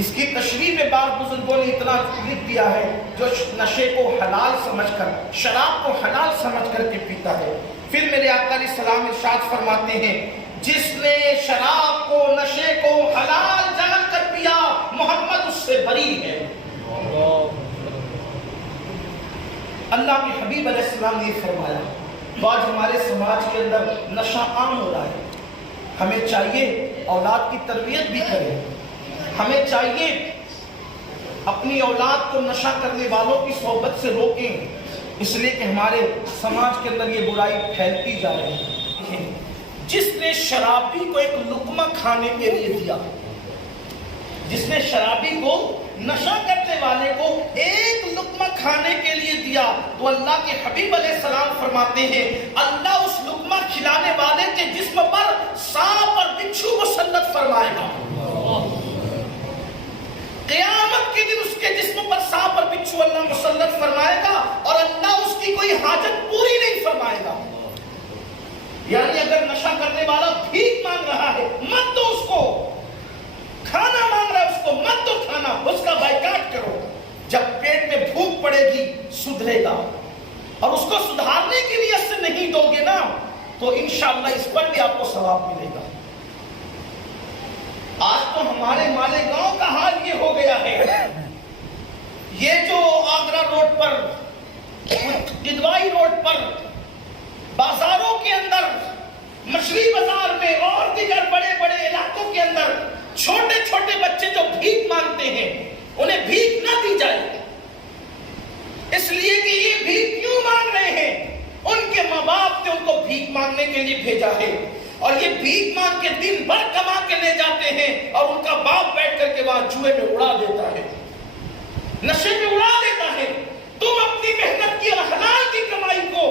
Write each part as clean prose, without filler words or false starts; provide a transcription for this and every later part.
اس کی تشریح میں بعض بزرگوں نے اتنا لکھ دیا ہے، جو نشے کو حلال سمجھ کر، شراب کو حلال سمجھ کر کے پیتا ہے۔ پھر میرے آقا علیہ السلام ارشاد فرماتے ہیں، جس نے شراب کو، نشے کو حلال جان کر پیا، محمد اس سے بری ہے۔ اللہ کے حبیب علیہ السلام نے یہ فرمایا۔ تو آج ہمارے سماج کے اندر نشہ عام ہو رہا ہے، ہمیں چاہیے اولاد کی تربیت بھی کریں، ہمیں چاہیے اپنی اولاد کو نشہ کرنے والوں کی صحبت سے روکیں، اس لیے کہ ہمارے سماج کے اندر یہ برائی پھیلتی جا رہی ہے۔ جس نے شرابی کو ایک لقمہ کھانے کے لیے دیا، جس نے شرابی کو، نشہ کرنے والے کو ایک لقمہ کھانے کے لیے دیا، تو اللہ کے حبیب علیہ السلام فرماتے ہیں اللہ اس لقمہ کھلانے والے کے جسم پر سانپ اور بچھو مسلط فرمائے گا۔ قیامت کے دن اس کے جسم پر سانپ اور بچھو اللہ مسلط فرمائے گا، اور اللہ اس کی کوئی حاجت پوری نہیں فرمائے گا۔ یعنی اگر نشہ کرنے والا بھیک مانگ رہا ہے، مت دو اس کو، کھانا مانگ رہا ہے اس کو مت دو کھانا، اس کا بائیکاٹ کرو۔ جب پیٹ میں بھوک پڑے گی سدھرے گا، اور اس کو سدھارنے کی نیت سے نہیں دو گے نا، تو انشاءاللہ اس پر بھی آپ کو ثواب ملے گا۔ آج تو ہمارے مالیگاؤں کا حال یہ ہو گیا ہے، یہ جو آگرہ روڈ پر، گدوائی روڈ پر، بازاروں کے اندر، مچھلی بازار میں اور دیگر بڑے بڑے علاقوں کے اندر چھوٹے چھوٹے بچے جو بھیک مانگتے ہیں، انہیں بھیک نہ دی جائے، اس لیے کہ یہ بھیک کیوں مانگ رہے ہیں؟ ان کے ماں باپ نے ان کو بھیک مانگنے کے لیے بھیجا ہے، اور یہ بھیک مانگ کے دن بھر کما کے لے جاتے ہیں، اور ان کا باپ بیٹھ کر کے وہاں جوئے میں اڑا دیتا ہے، نشے میں اڑا دیتا ہے۔ تم اپنی محنت کی اور حلال کی کمائی کو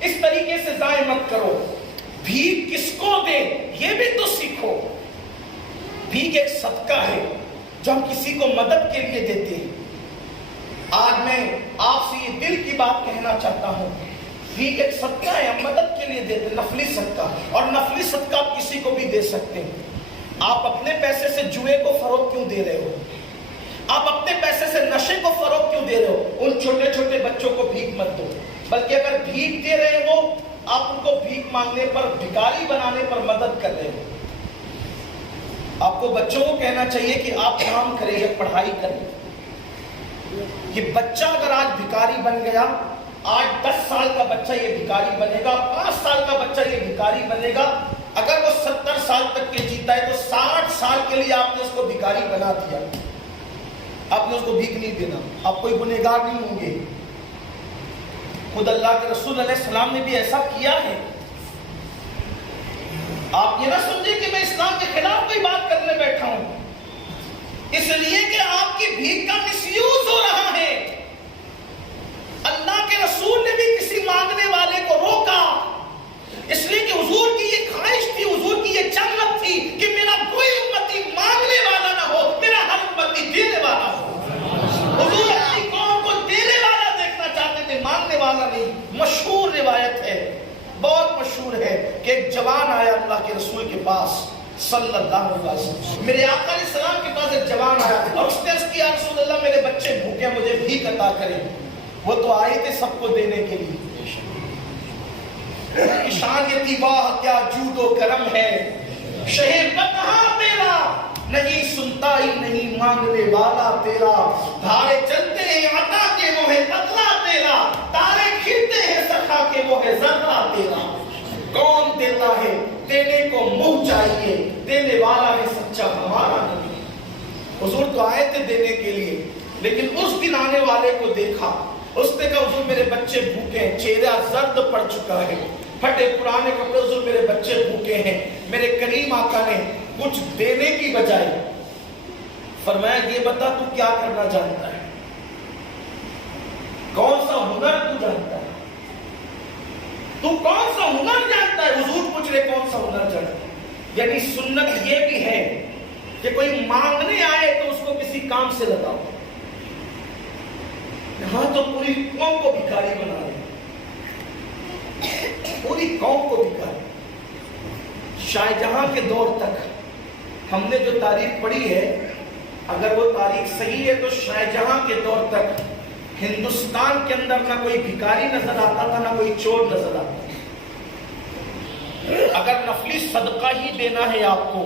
اس طریقے سے ضائع مت کرو۔ بھیک کس کو دے یہ بھی تو سیکھو۔ بھیک ایک صدقہ ہے جو ہم کسی کو مدد کے لیے دیتے ہیں۔ آج میں آپ سے یہ دل کی بات کہنا چاہتا ہوں، بھیک ایک صدقہ ہے، ہم مدد کے لیے دیتے ہیں، نفلی صدقہ، اور نفلی صدقہ آپ کسی کو بھی دے سکتے ہیں۔ آپ اپنے پیسے سے جوئے کو فروغ کیوں دے رہے ہو؟ آپ اپنے پیسے سے نشے کو فروغ کیوں دے رہے ہو؟ ان چھوٹے چھوٹے بچوں کو بھیک مت دو، بلکہ اگر بھیک دے رہے ہو، آپ ان کو بھیک مانگنے پر، بھکاری بنانے پر مدد کر رہے ہو۔ آپ کو بچوں کو کہنا چاہیے کہ آپ کام کریں یا پڑھائی کریں۔ یہ بچہ اگر آج بھکاری بن گیا، آج 10 سال کا بچہ یہ بھکاری بنے گا، 5 سال کا بچہ یہ بھکاری بنے گا، اگر وہ 70 سال تک کے جیتا ہے تو 60 سال کے لیے آپ نے اس کو بھکاری بنا دیا۔ آپ نے اس کو بھیک نہیں دینا، آپ کوئی گنہگار نہیں ہوں گے۔ خود اللہ کے رسول علیہ السلام نے بھی ایسا کیا ہے۔ آپ یہ نہ سمجھیں کہ میں اسلام کے خلاف کوئی بات کرنے بیٹھا ہوں، اس لیے کہ آپ کی بھیک کا مس یوز ہو رہا ہے۔ اللہ کے رسول نے بھی کسی مانگنے والے کو روکا، اس لیے کہ حضور کی یہ خواہش تھی، حضور کی یہ چاہت تھی کہ میرا کوئی امتی مانگنے والا نہ ہو، میرا ہر امتی دینے والا ہو۔ حضور اپنی قوم کو دینے والا دیکھنا چاہتے تھے، مانگنے والا نہیں۔ مشہور روایت ہے، بہت مشہور ہے، کہ ایک جوان آیا اللہ کے رسول کے پاس صلی اللہ علیہ وسلم، میرے آقا علیہ السلام کے پاس ایک جوان آیا اور اس نے عرض کیا، رسول اللہ میرے بچے بھوکے، مجھے بھیک عطا کریں۔ وہ تو آئے تھے سب کو دینے کے لیے، شان یہ تھی، واہ کیا جود و کرم ہے، شہر کہاں تیرا، نہیں سنتا ہی نہیں مانگنے والا تیرا، دھارے چلتے ہیں عطا کے وہ ہے قطرہ تیرا، تارے کھلتے ہیں سخا کے وہ ہے ذرہ تیرا۔ کون دیتا ہے؟ دینے کو منہ چاہیے، دینے والا ہے سچا ہمارا نہیں۔ حضور تو آئے تھے دینے کے لیے، لیکن اس دن آنے والے کو دیکھا، اس نے کہا حضور میرے بچے بھوکے ہیں، چہرہ زرد پڑ چکا ہے، پھٹے پرانے کپڑے، حضور میرے بچے بھوکے ہیں۔ میرے کریم آقا نے کچھ دینے کی بجائے فرمایا، یہ بتا تو کیا کرنا جانتا ہے، کون سا ہنر تو جانتا ہے، تو کون سا ہنر جانتا ہے؟ حضور پوچھ رہے کون سا ہنر جانتا ہے؟ یعنی سنت یہ بھی ہے کہ کوئی مانگنے آئے تو اس کو کسی کام سے لگاؤ۔ یہاں تو پوری قوم کو بھکاری بنا رہے ہیں، پوری قوم کو بھکاری۔ شاہ جہاں کے دور تک ہم نے جو تاریخ پڑھی ہے، اگر وہ تاریخ صحیح ہے تو شاہجہاں کے دور تک ہندوستان کے اندر نہ کوئی بھکاری نظر آتا تھا نہ کوئی چور نظر آتا تھا۔ اگر نفلی صدقہ ہی دینا ہے آپ کو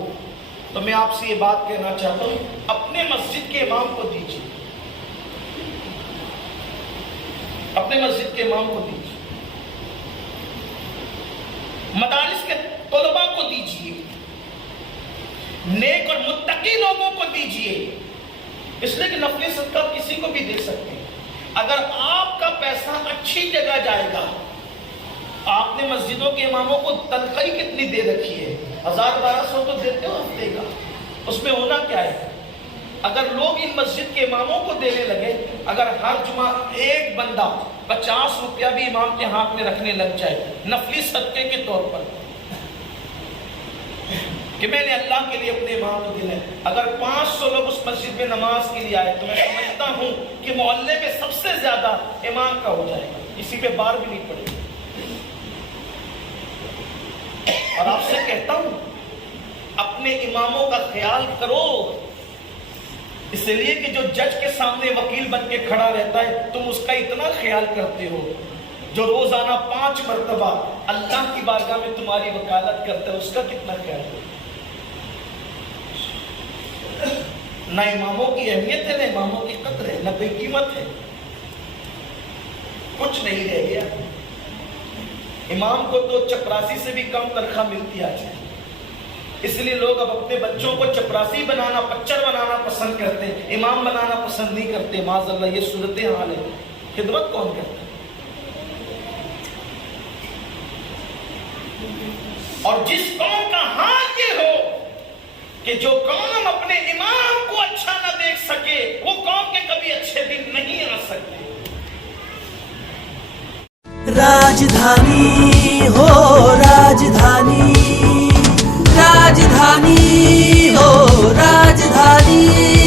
تو میں آپ سے یہ بات کہنا چاہتا ہوں، اپنے مسجد کے امام کو دیجیے، اپنے مسجد کے امام کو دیجیے، مدارس کے طلباء کو دیجیے، نیک اور متقی لوگوں کو دیجیے، اس لیے کہ نفلی صدقہ آپ کسی کو بھی دے سکتے ہیں۔ اگر آپ کا پیسہ اچھی جگہ جائے گا، آپ نے مسجدوں کے اماموں کو تنخواہ کتنی دے رکھی ہے، 1000-1200 تو دیتے ہو ہفتے کا، اس میں ہونا کیا ہے؟ اگر لوگ ان مسجد کے اماموں کو دینے لگے، اگر ہر جمعہ ایک بندہ 50 روپیہ بھی امام کے ہاتھ میں رکھنے لگ جائے نفلی صدقے کے طور پر کہ میں نے اللہ کے لیے اپنے امام کو دینا ہے، اگر 500 لوگ اس مسجد میں نماز کے لیے آئے تو میں سمجھتا ہوں کہ محلے میں سب سے زیادہ امام کا ہو جائے گا، کسی پہ بار بھی نہیں پڑے گی۔ اور آپ سے کہتا ہوں اپنے اماموں کا خیال کرو، اس لیے کہ جو جج کے سامنے وکیل بن کے کھڑا رہتا ہے تم اس کا اتنا خیال کرتے ہو، جو روزانہ 5 مرتبہ اللہ کی بارگاہ میں تمہاری وکالت کرتا ہے اس کا کتنا خیال کرتے؟ نہ اماموں کی اہمیت ہے، نہ اماموں کی قدر ہے، نہ کوئی قیمت ہے، کچھ نہیں رہ گیا۔ امام کو تو چپراسی سے بھی کم تنخواہ ملتی آج ہے، اس لیے لوگ اب اپنے بچوں کو چپراسی بنانا، پچر بنانا پسند کرتے ہیں، امام بنانا پسند نہیں کرتے۔ معاذ اللہ یہ صورتحال ہے، خدمت کون کرتا ہے؟ اور جس قوم کا حال یہ ہو کہ جو قوم اپنے امام کو اچھا نہ دیکھ سکے وہ قوم کے کبھی اچھے دن نہیں آ سکتے۔ راجدھانی ہو راجدھانی، راجدھانی ہو راجدھانی۔